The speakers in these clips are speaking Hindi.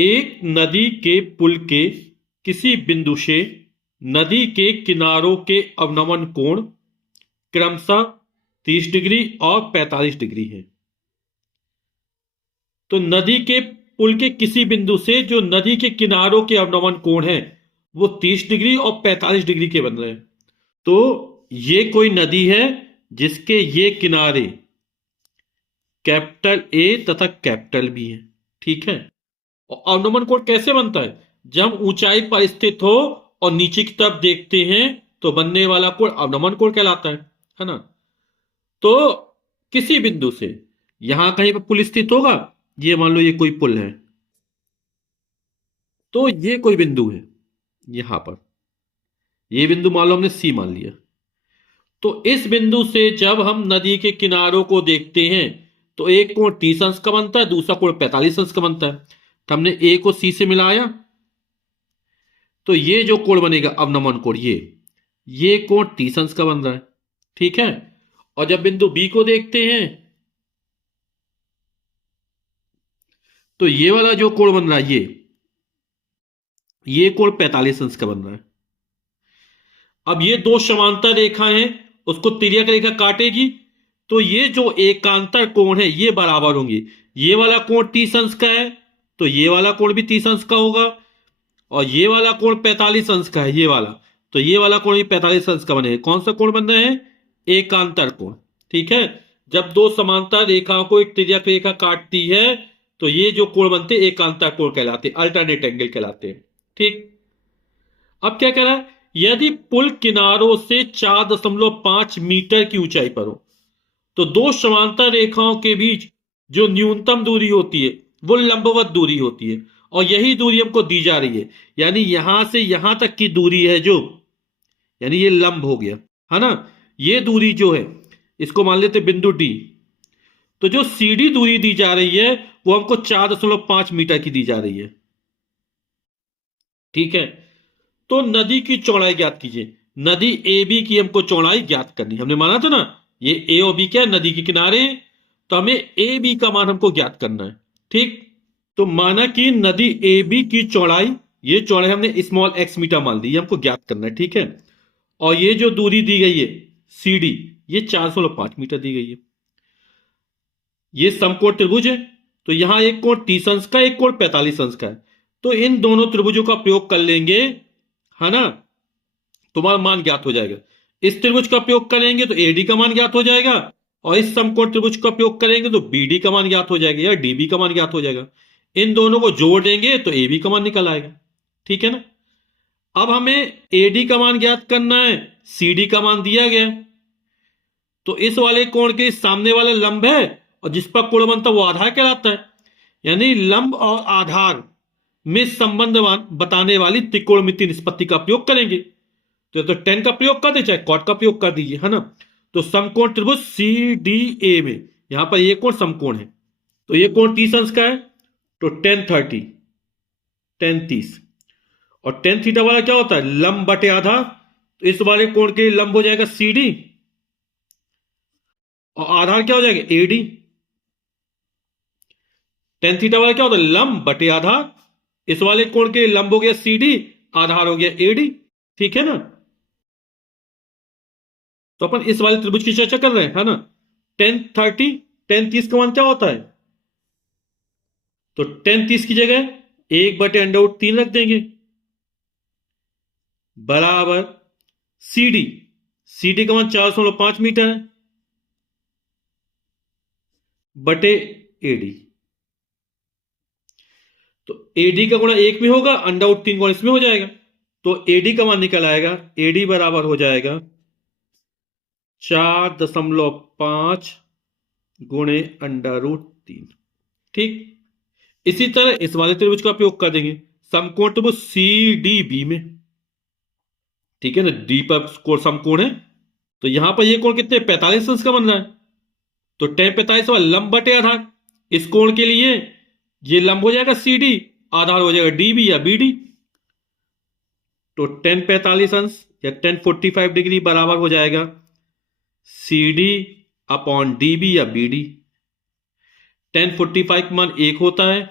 एक नदी के पुल के किसी बिंदु से नदी के किनारों के अवनमन कोण क्रमशः 30 डिग्री और 45 डिग्री है। तो नदी के पुल के किसी बिंदु से जो नदी के किनारों के अवनमन कोण है वो 30 डिग्री और 45 डिग्री के बन रहे हैं। तो ये कोई नदी है जिसके ये किनारे कैपिटल ए तथा कैपिटल बी है। ठीक है। और अवनमन कोण कैसे बनता है? जब हम ऊंचाई पर स्थित हो और नीचे की तरफ देखते हैं तो बनने वाला कोण अवनमन कोण कहलाता है ना। तो किसी बिंदु से यहां कहीं पर पुल स्थित होगा, ये मान लो ये कोई पुल है, तो ये कोई बिंदु है यहां पर, ये बिंदु मान लो हमने सी मान लिया। तो इस बिंदु से जब हम नदी के किनारों को देखते हैं तो एक कोण 30 अंश का बनता है, दूसरा कोण 45 अंश का बनता है। तो हमने ए को सी से मिलाया तो ये जो कोण बनेगा अवनमन कोण, ये कोण 30 अंश का बन रहा है। ठीक है। और जब बिंदु बी को देखते हैं तो ये वाला जो कोण बन रहा है ये कोण 45 अंश का बन रहा है। अब ये दो समांतर रेखा हैं, उसको तिर्यक रेखा काटेगी तो ये जो एकांतर कोण है ये बराबर होंगे। ये वाला कोण 30 अंश का है तो ये वाला कोण भी 30 अंश का होगा, और ये वाला कोण 45 अंश का है ये वाला, तो ये वाला कोण भी 45 अंश का बनेगा। कौन सा कोण बन रहे हैं? एकांतर कोण। ठीक है। जब दो समांतर रेखाओं को एक तिर्यक रेखा काटती है तो ये जो कोण बनते हैं एकांतर कोण कहलाते हैं, अल्टरनेट एंगल कहलाते हैं। ठीक। अब क्या कह रहा है? यदि पुल किनारों से 4.5 मीटर की ऊंचाई पर हो तो दो समांतर रेखाओं के बीच जो न्यूनतम दूरी होती है वो लंबवत दूरी होती है, और यही दूरी हमको दी जा रही है। यानी यहां से यहां तक की दूरी है जो, यानी ये लंब हो गया है ना। ये दूरी जो है इसको मान लेते बिंदु डी। तो जो सीडी दूरी दी जा रही है वो हमको 4.5 मीटर की दी जा रही है। ठीक है। तो नदी की चौड़ाई ज्ञात कीजिए। नदी ए बी की हमको चौड़ाई ज्ञात करनी, हमने माना था ना ये ए और बी क्या है? नदी के किनारे हैं। तो हमें ए बी का मान हमको ज्ञात करना है। ठीक। तो माना कि नदी ए बी की चौड़ाई, ये चौड़ाई हमने स्मॉल एक्स मीटर मान ली, ये हमको ज्ञात करना है। ठीक है। और ये जो दूरी दी गई है सी डी, ये 4.5 मीटर दी गई है। ये समकोण त्रिभुज है तो यहां एक कोण 30 अंश का, एक कोण 45 अंश का है। तो इन दोनों त्रिभुजों का प्रयोग कर लेंगे, है ना, तुम्हारा मान ज्ञात हो जाएगा। इस त्रिभुज का प्रयोग करेंगे तो एडी का मान ज्ञात हो जाएगा, और इस समकोण त्रिभुज का प्रयोग करेंगे तो बीडी का मान ज्ञात हो जाएगा या डीबी का मान ज्ञात हो जाएगा। इन दोनों को जोड़ देंगे तो एबी का मान निकल आएगा। ठीक है ना। अब हमें एडी का मान ज्ञात करना है, सीडी का मान दिया गया, तो इस वाले कोण के सामने वाला लंब है और जिस पर कोण बनता है वो आधार कहलाता है। यानी लंब और आधार में संबंध बताने वाली त्रिकोणमितीय निष्पत्ति का प्रयोग करेंगे। तो टेन का प्रयोग कर दे चाहे कॉट का प्रयोग कर दीजिए, है ना। तो समकोण त्रिभुज सी डी ए में यहां पर ये कोण समकोण है, तो ये कोण 30 अंश का है, तो टेन 30, और टेन थीटा वाला क्या होता है? लंब बटे आधार। तो इस वाले कोण के लंब हो जाएगा सी डी और आधार क्या हो जाएगा? एडी। टेन थीटा वाला क्या होता है? लंब बटे आधार। इस वाले कोण के लंब हो गया सी डी, आधार हो गया एडी। ठीक है ना। तो अपन इस वाले त्रिभुज की चर्चा कर रहे हैं, है ना। टेन 30 का मान क्या होता है? तो टेन 30 की जगह 1/√3 रख देंगे, बराबर सीडी। सीडी का मान 4.5 मीटर है बटे एडी। तो एडी का गुणा 1 में होगा, √3 गुणा इसमें हो जाएगा, तो एडी का मान निकल आएगा। एडी बराबर हो जाएगा 4.5 गुणे √3। ठीक। इसी तरह इस वाले त्रिभुज का प्रयोग कर देंगे, समकोण त्रिभुज सी डी बी में। ठीक है ना। डी पर कोण समकोण है, तो यहां पर ये कोण कितने 45 अंश का बन रहा है, तो टेन 45 वाला लंब बटे आधार। इस कोण के लिए ये लंब हो जाएगा सी डी, आधार हो जाएगा डीबी या बीडी। तो टेन 45 अंश या टेन 45 डिग्री बराबर हो जाएगा सी डी अपॉन डीबी या बीडी। टेन 45 मान 1 होता है,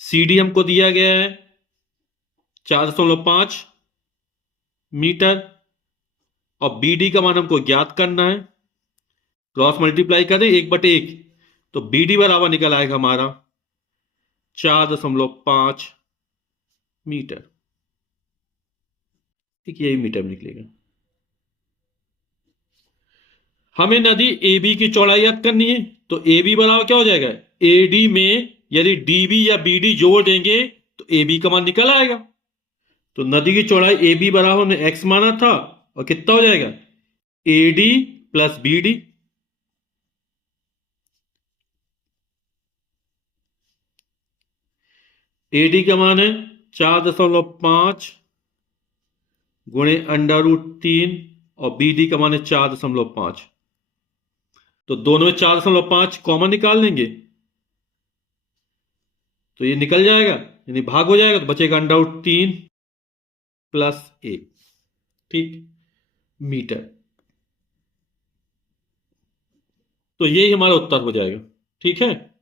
CD हमको दिया गया है 4.5 मीटर और BD का मान हमको ज्ञात करना है। क्रॉस मल्टीप्लाई करें 1/1 तो BD बराबर निकल आएगा हमारा 4.5 मीटर। ठीक, यही मीटर में निकलेगा। हमें नदी AB की चौड़ाई ज्ञात करनी है, तो AB बराबर क्या हो जाएगा, AD में यदि DB या BD जोड़ देंगे तो AB का मान निकल आएगा। तो नदी की चौड़ाई AB बराबर हमने x माना था और कितना हो जाएगा AD प्लस BD। AD का मान है 4.5 गुणे √3 और BD का मान है 4.5। तो दोनों में 4.5 कॉमन निकाल लेंगे तो ये निकल जाएगा, यानी भाग हो जाएगा, तो बचेगा √3 प्लस 1। ठीक, मीटर। तो यही हमारा उत्तर हो जाएगा। ठीक है।